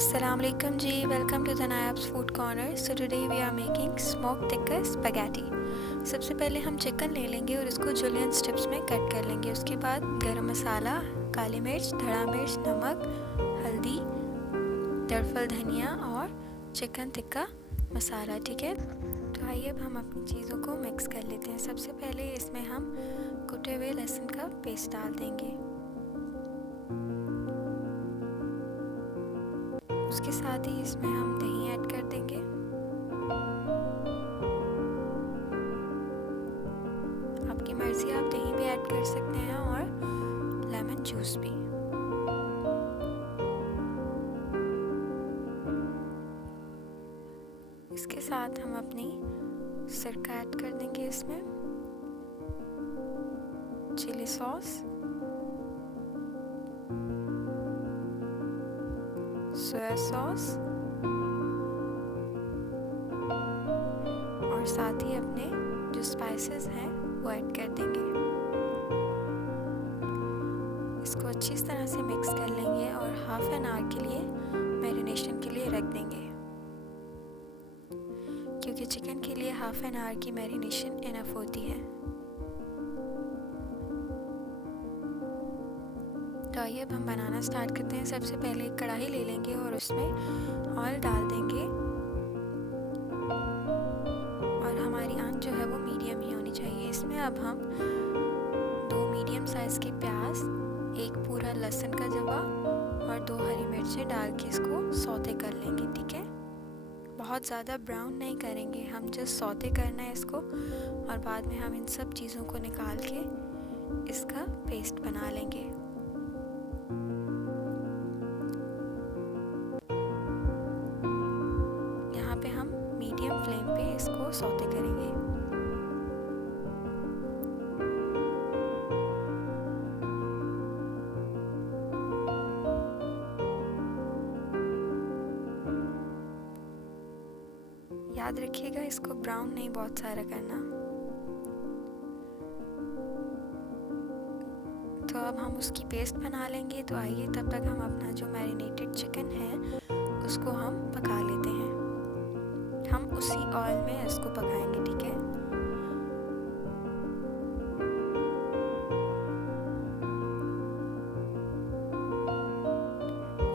Assalamualaikum ji, welcome to the Nayab's Food Corner. So today we are making smoked tikka spaghetti. सबसे पहले हम chicken ले लेंगे और इसको जुलियन स्ट्रिप्स में कट कर लेंगे। उसके बाद गरम मसाला, काली मिर्च, धड़ा मिर्च, नमक, हल्दी, दरअसल धनिया और चिकन टिक्का मसाला। ठीक है, तो आइए अब हम अपनी चीज़ों को मिक्स कर लेते हैं। सबसे पहले इसमें हम कुटे हुए लहसुन का पेस्ट डाल देंगे। उसके साथ ही इसमें हम दही ऐड कर देंगे। आपकी मर्ज़ी, आप दही भी ऐड कर सकते हैं और लेमन जूस भी। इसके साथ हम अपनी सिरका ऐड कर देंगे। इसमें चिली सॉस, सोया सॉस और साथ ही अपने जो स्पाइसेस हैं वो ऐड कर देंगे। इसको अच्छी तरह से मिक्स कर लेंगे और हाफ एन आवर के लिए मैरिनेशन के लिए रख देंगे, क्योंकि चिकन के लिए हाफ एन आवर की मैरिनेशन इनफ होती है। तो आइए अब हम बनाना स्टार्ट करते हैं। सबसे पहले एक कढ़ाई ले लेंगे और उसमें ऑयल डाल देंगे और हमारी आंच जो है वो मीडियम ही होनी चाहिए। इसमें अब हम 2 मीडियम साइज़ के प्याज, 1 पूरा लहसुन का जवा और 2 हरी मिर्चें डाल के इसको सौते कर लेंगे। ठीक है, बहुत ज़्यादा ब्राउन नहीं करेंगे, हम जस्ट सौते करना है इसको और बाद में हम इन सब चीज़ों को निकाल के इसका पेस्ट बना लेंगे। पे हम मीडियम फ्लेम पे इसको सौते करेंगे। याद रखिएगा, इसको ब्राउन नहीं बहुत सारा करना। तो अब हम उसकी पेस्ट बना लेंगे। तो आइए तब तक हम अपना जो मैरिनेटेड चिकन है उसको हम पका लेते हैं। हम उसी ऑयल में इसको पकाएंगे। ठीक है,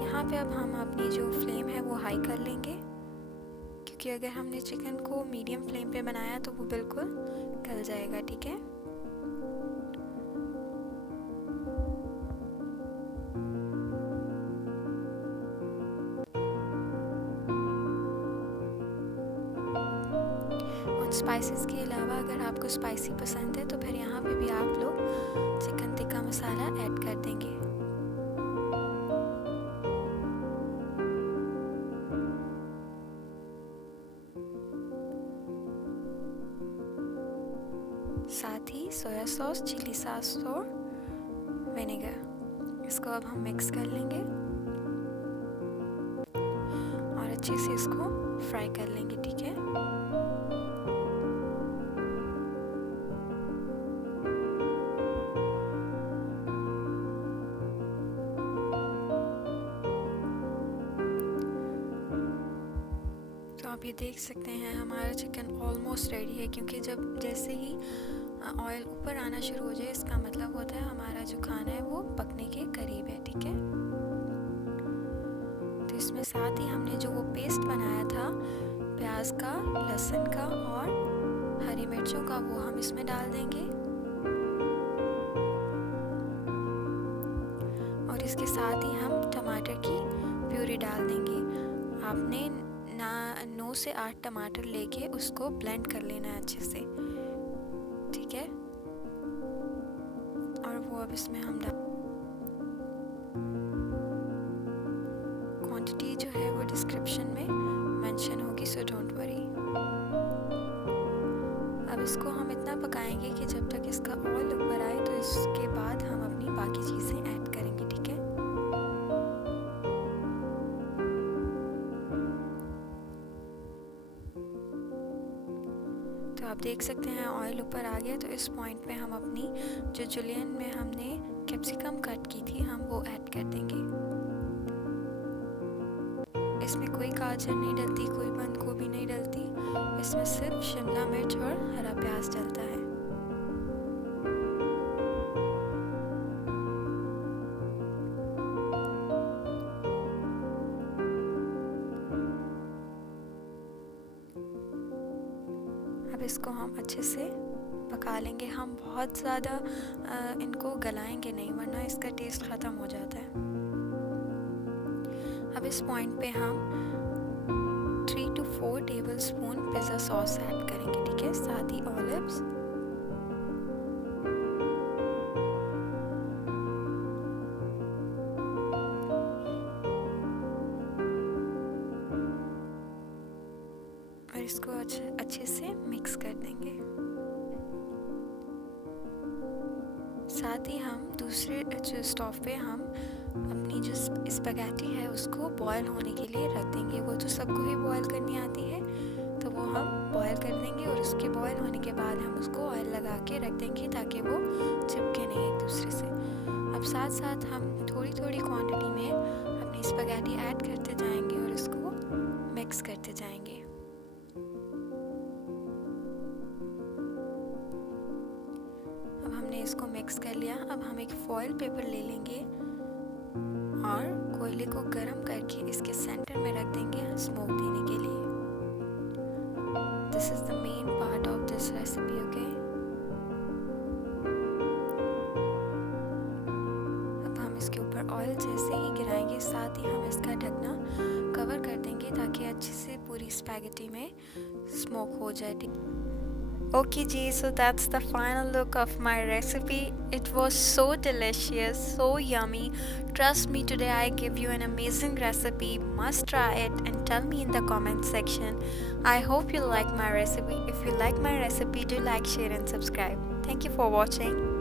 यहाँ पे अब हम अपनी जो फ्लेम है वो हाई कर लेंगे, क्योंकि अगर हमने चिकन को मीडियम फ्लेम पे बनाया तो वो बिल्कुल गल जाएगा। ठीक है, स्पाइसेस के अलावा अगर आपको स्पाइसी पसंद है तो फिर यहाँ पे भी आप लोग चिकन टिक्का मसाला ऐड कर देंगे। साथ ही सोया सॉस, चिली सॉस और विनेगर, इसको अब हम मिक्स कर लेंगे और अच्छे से इसको फ्राई कर लेंगे। ठीक है, तो आप ये देख सकते हैं हमारा चिकन ऑलमोस्ट रेडी है, क्योंकि जब जैसे ही ऑयल ऊपर आना शुरू हो जाए इसका मतलब होता है हमारा जो खाना है वो पकने के करीब है। ठीक है, तो इसमें साथ ही हमने जो वो पेस्ट बनाया था प्याज का, लहसुन का और हरी मिर्चों का, वो हम इसमें डाल देंगे और इसके साथ ही हम टमाटर की प्यूरी डाल देंगे। आपने 9 से 8 टमाटर लेके उसको ब्लेंड कर लेना है अच्छे से। ठीक है, और वो अब इसमें हम क्वांटिटी जो है वो डिस्क्रिप्शन में मेंशन होगी, सो डोंट वरी। अब इसको हम इतना पकाएंगे कि जब तक इसका ऑयल ऊपर आए, तो इसके बाद हम अपनी बाकी चीज़ें ऐड करेंगे। ठीक है, तो आप देख सकते हैं ऑयल ऊपर आ गया। तो इस पॉइंट पे हम अपनी जो जुलियन में हमने कैप्सिकम कट की थी हम वो ऐड कर देंगे। इसमें कोई गाजर नहीं डलती, कोई बंद गोभी नहीं डलती, इसमें सिर्फ शिमला मिर्च और हरा प्याज डलता है। अब इसको हम अच्छे से पका लेंगे। हम बहुत ज़्यादा इनको गलाएंगे नहीं, वरना इसका टेस्ट ख़त्म हो जाता है। अब इस पॉइंट पे हम 3 to 4 tablespoon pizza sauce add करेंगे, ठीक है, साथ ही ऑलिव्स, और इसको अच्छे से मिक्स कर देंगे। साथ ही हम दूसरे जो स्टोव पे हम अपनी जो स्पैगेटी है उसको बॉयल होने के लिए रख देंगे। वो तो सबको ही बॉयल करनी आती है, तो वो हम बॉयल कर देंगे और उसके बॉयल होने के बाद हम उसको ऑयल लगा के रख देंगे ताकि वो चिपके नहीं एक दूसरे से। अब साथ साथ हम थोड़ी थोड़ी क्वांटिटी में अपनी स्पैगेटी ऐड करते जाएंगे और इसको मिक्स करते जाएंगे। अब हमने इसको मिक्स कर लिया। अब हम एक फॉइल पेपर ले लेंगे और कोयले को गरम करके इसके सेंटर में रख देंगे स्मोक देने के लिए। This is the main part of this recipe, okay. अब हम इसके ऊपर ऑयल जैसे ही गिराएंगे, साथ ही हम इसका ढकना कवर कर देंगे ताकि अच्छे से पूरी स्पैगेटी में स्मोक हो जाए। Okay ji, so that's the final look of my recipe. It was so delicious, so yummy. Trust me, today I give you an amazing recipe. Must try it and tell me in the comment section. I hope you like my recipe. If you like my recipe, do like, share and subscribe. Thank you for watching.